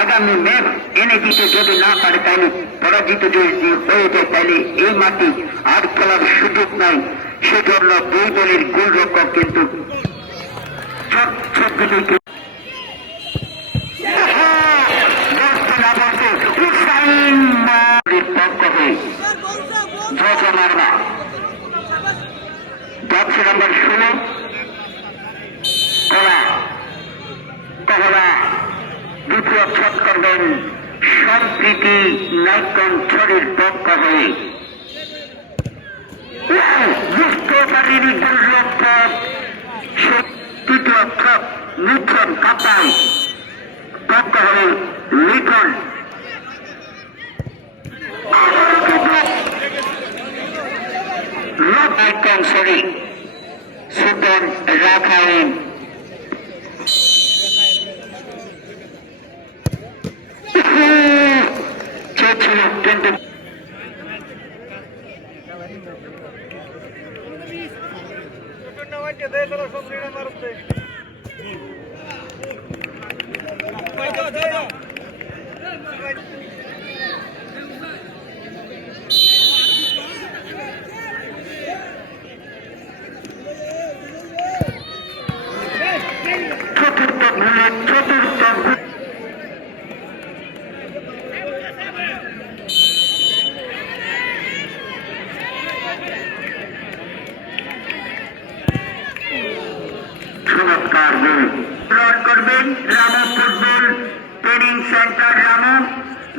আগামী ম্যাচ এনে দিতে যদি না পারে তাহলে পরাজিত যদি হয়ে যায় তাহলে এই মাটি আর খেলার সুযোগ নাই। সেজন্য দুই দলের গোলরক্ষক কিন্তু মারবা যাচ্ছে নাম্বার ষোলো কলা। দ্বিতীয় ছট করবেন সম্প্রীতি নাইকন ছড়ির পক্ষ হয়ে পারিনি দুর্লভ তৃতীয় ছট নিচ্ছন কাপায় পক্ষ হয়ে নাইকন ছড়ি সুতন রাখাইন। চেয়েছিল কিন্তু চতুর্থ গ্রহণ করবেন Rama football training centre Rama.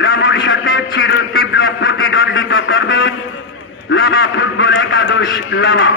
রামর সাথে চির তীব্র প্রতিদ্বন্দ্বিতা করবেন লামা ফুটবল একাদশ লামা।